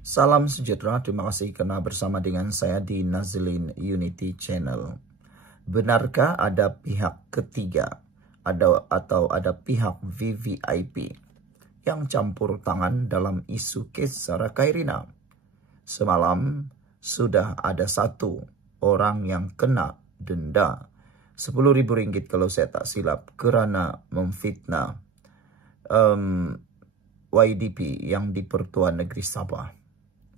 Salam sejahtera, terima kasih karena bersama dengan saya di Nazlin Unity Channel. Benarkah ada pihak ketiga atau ada pihak VVIP yang campur tangan dalam isu kes Zara Khairina? Semalam sudah ada satu orang yang kena denda Rp10.000 kalau saya tak silap kerana memfitnah YDP yang di Pertuan Negeri Sabah.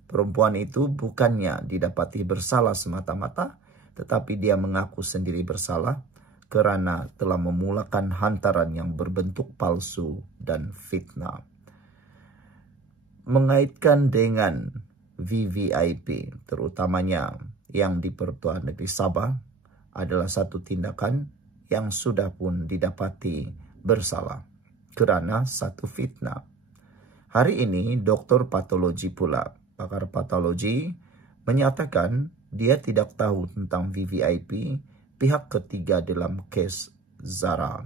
Perempuan itu bukannya didapati bersalah semata-mata, tetapi dia mengaku sendiri bersalah kerana telah memulakan hantaran yang berbentuk palsu dan fitnah. Mengaitkan dengan VVIP, terutamanya yang di Pertuan Negeri Sabah, adalah satu tindakan yang sudah pun didapati bersalah kerana satu fitnah. Hari ini, doktor patologi pula, pakar patologi, menyatakan dia tidak tahu tentang VVIP, pihak ketiga dalam kes Zara.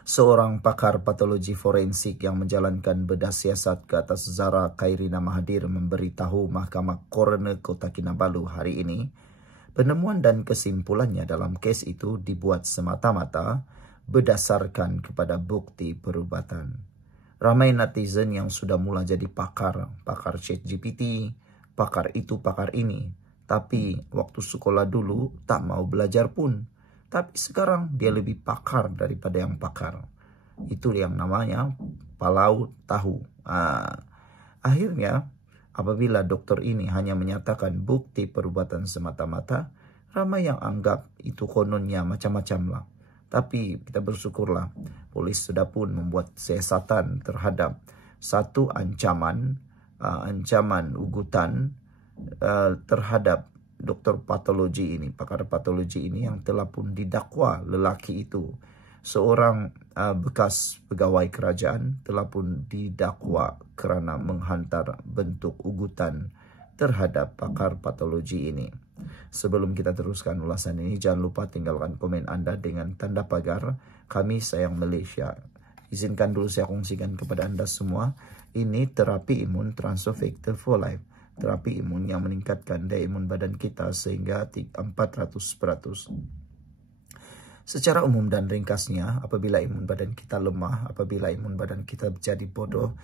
Seorang pakar patologi forensik yang menjalankan bedah siasat ke atas Zara Khairina Mahathir memberitahu Mahkamah Coroner Kota Kinabalu hari ini, penemuan dan kesimpulannya dalam kes itu dibuat semata-mata berdasarkan kepada bukti perubatan. Ramai netizen yang sudah mula jadi pakar ChatGPT, pakar itu, pakar ini. Tapi waktu sekolah dulu tak mau belajar pun. Tapi sekarang dia lebih pakar daripada yang pakar. Itu yang namanya palau tahu. Akhirnya, apabila dokter ini hanya menyatakan bukti perubatan semata-mata, ramai yang anggap itu kononnya macam-macam lah. Tapi kita bersyukurlah, polis sudah pun membuat siasatan terhadap satu ancaman ugutan terhadap doktor patologi ini, pakar patologi ini yang telah pun didakwa lelaki itu. Seorang bekas pegawai kerajaan telah pun didakwa kerana menghantar bentuk ugutan terhadap pakar patologi ini. Sebelum kita teruskan ulasan ini, jangan lupa tinggalkan komen Anda dengan tanda pagar Kami Sayang Malaysia. Izinkan dulu saya kongsikan kepada Anda semua, ini terapi imun Transfer Factor for Life. Terapi imun yang meningkatkan daya imun badan kita sehingga 400%. Secara umum dan ringkasnya, apabila imun badan kita lemah, apabila imun badan kita jadi bodoh,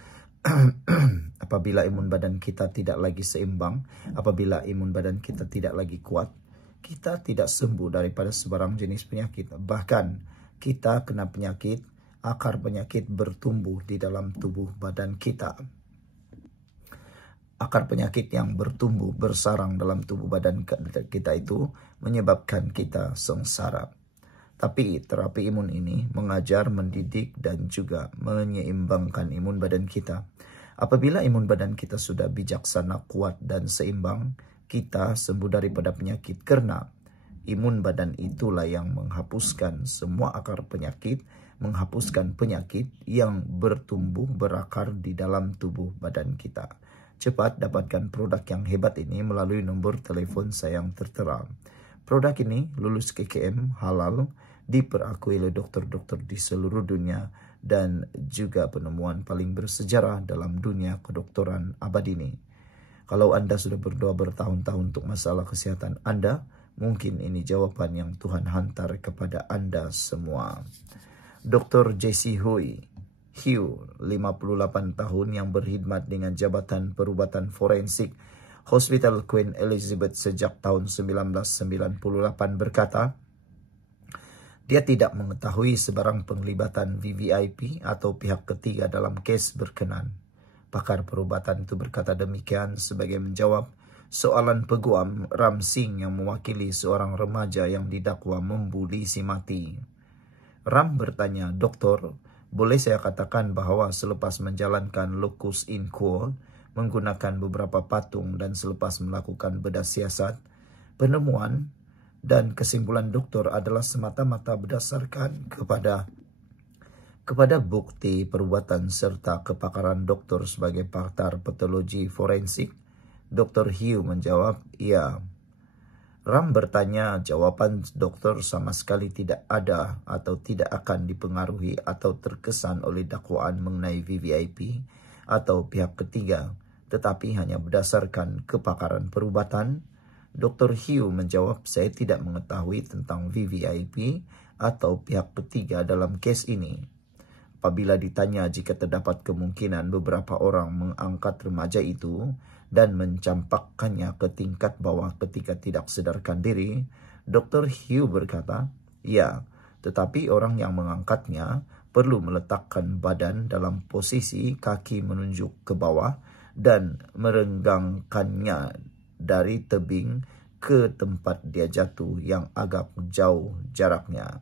apabila imun badan kita tidak lagi seimbang, apabila imun badan kita tidak lagi kuat, kita tidak sembuh daripada sebarang jenis penyakit. Bahkan kita kena penyakit, akar penyakit bertumbuh di dalam tubuh badan kita. Akar penyakit yang bertumbuh bersarang dalam tubuh badan kita itu menyebabkan kita sengsara. Tapi terapi imun ini mengajar, mendidik dan juga menyeimbangkan imun badan kita. Apabila imun badan kita sudah bijaksana, kuat dan seimbang, kita sembuh daripada penyakit karena imun badan itulah yang menghapuskan semua akar penyakit, menghapuskan penyakit yang bertumbuh berakar di dalam tubuh badan kita. Cepat dapatkan produk yang hebat ini melalui nombor telefon saya yang tertera. Produk ini lulus KKM halal, diperakui oleh dokter-dokter di seluruh dunia dan juga penemuan paling bersejarah dalam dunia kedokteran abad ini. Kalau Anda sudah berdoa bertahun-tahun untuk masalah kesehatan Anda, mungkin ini jawaban yang Tuhan hantar kepada Anda semua. Dr. Jesse Hugh, 58 tahun yang berkhidmat dengan Jabatan Perubatan Forensik Hospital Queen Elizabeth sejak tahun 1998 berkata, dia tidak mengetahui sebarang penglibatan VVIP atau pihak ketiga dalam kes berkenan. Pakar perubatan itu berkata demikian sebagai menjawab soalan peguam Ram Singh yang mewakili seorang remaja yang didakwa membuli si mati. Ram bertanya, "Doktor, boleh saya katakan bahawa selepas menjalankan locus in quo, menggunakan beberapa patung dan selepas melakukan bedah siasat, penemuan dan kesimpulan doktor adalah semata-mata berdasarkan kepada bukti perbuatan serta kepakaran doktor sebagai pakar patologi forensik?" Dr. Hugh menjawab, "Ya." Ram bertanya, jawaban doktor sama sekali tidak ada atau tidak akan dipengaruhi atau terkesan oleh dakwaan mengenai VVIP atau pihak ketiga. tetapi hanya berdasarkan kepakaran perubatan? Dr. Hugh menjawab, saya tidak mengetahui tentang VVIP atau pihak ketiga dalam kes ini. Apabila ditanya jika terdapat kemungkinan beberapa orang mengangkat remaja itu dan mencampakkannya ke tingkat bawah ketika tidak sedarkan diri, Dr. Hugh berkata, ya, tetapi orang yang mengangkatnya perlu meletakkan badan dalam posisi kaki menunjuk ke bawah dan merenggangkannya dari tebing ke tempat dia jatuh yang agak jauh jaraknya.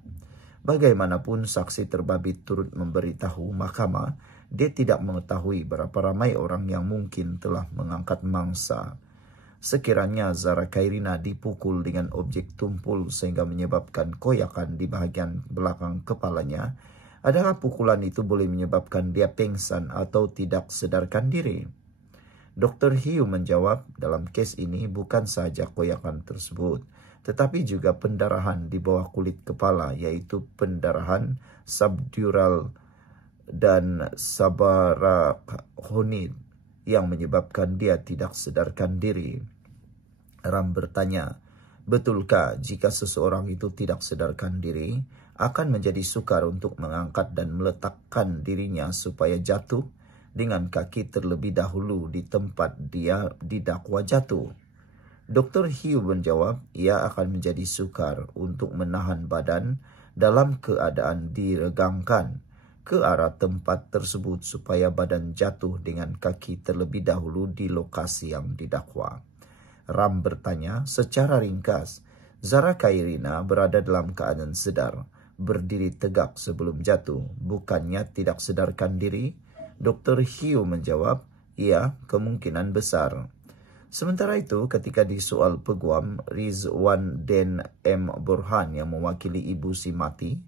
Bagaimanapun saksi terbabit turut memberitahu mahkamah dia tidak mengetahui berapa ramai orang yang mungkin telah mengangkat mangsa. Sekiranya Zara Kairina dipukul dengan objek tumpul sehingga menyebabkan koyakan di bahagian belakang kepalanya, adakah pukulan itu boleh menyebabkan dia pingsan atau tidak sedarkan diri? Dr. Hugh menjawab, dalam kes ini bukan saja koyakan tersebut, tetapi juga pendarahan di bawah kulit kepala, yaitu pendarahan subdural dan subarachnoid yang menyebabkan dia tidak sedarkan diri. Ram bertanya, betulkah jika seseorang itu tidak sedarkan diri, akan menjadi sukar untuk mengangkat dan meletakkan dirinya supaya jatuh dengan kaki terlebih dahulu di tempat dia didakwa jatuh? Dr. Hugh menjawab, ia akan menjadi sukar untuk menahan badan dalam keadaan diregangkan ke arah tempat tersebut supaya badan jatuh dengan kaki terlebih dahulu di lokasi yang didakwa. Ram bertanya, secara ringkas, Zara Kairina berada dalam keadaan sedar, berdiri tegak sebelum jatuh, bukannya tidak sedarkan diri? Dr. Hugh menjawab, iya, kemungkinan besar. Sementara itu, ketika disoal peguam Rizwan Den M. Burhan yang mewakili ibu si mati,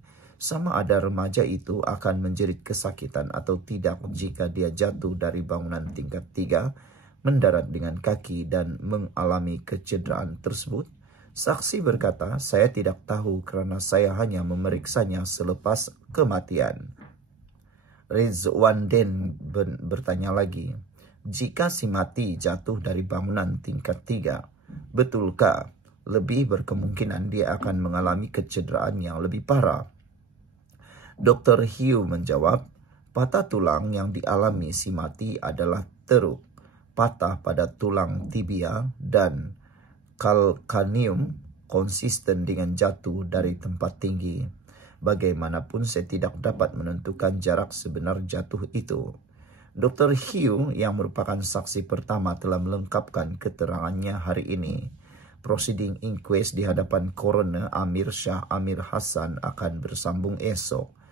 sama ada remaja itu akan menjerit kesakitan atau tidak jika dia jatuh dari bangunan tingkat 3, mendarat dengan kaki dan mengalami kecederaan tersebut? Saksi berkata, saya tidak tahu karena saya hanya memeriksanya selepas kematian. Rizwan Den bertanya lagi, jika si mati jatuh dari bangunan tingkat 3, betulkah lebih berkemungkinan dia akan mengalami kecederaan yang lebih parah? Dr. Hugh menjawab, patah tulang yang dialami si mati adalah teruk, patah pada tulang tibia dan kalkanium konsisten dengan jatuh dari tempat tinggi. Bagaimanapun saya tidak dapat menentukan jarak sebenar jatuh itu. Dr. Hugh yang merupakan saksi pertama telah melengkapkan keterangannya hari ini. Proceeding inquest di hadapan Coroner Amir Shah Amir Hassan akan bersambung esok.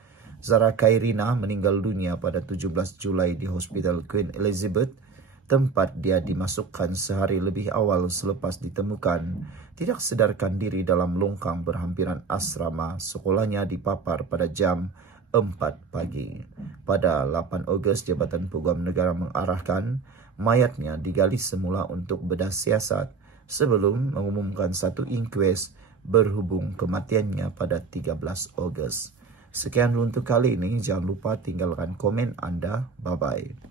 Zara Kairina meninggal dunia pada 17 Julai di Hospital Queen Elizabeth, tempat dia dimasukkan sehari lebih awal selepas ditemukan tidak sedarkan diri dalam longkang berhampiran asrama sekolahnya dipapar pada jam 4 pagi. Pada 8 Ogos, Jabatan Peguam Negara mengarahkan mayatnya digali semula untuk bedah siasat sebelum mengumumkan satu inquest berhubung kematiannya pada 13 Ogos. Sekian untuk kali ini, jangan lupa tinggalkan komen Anda. Bye-bye.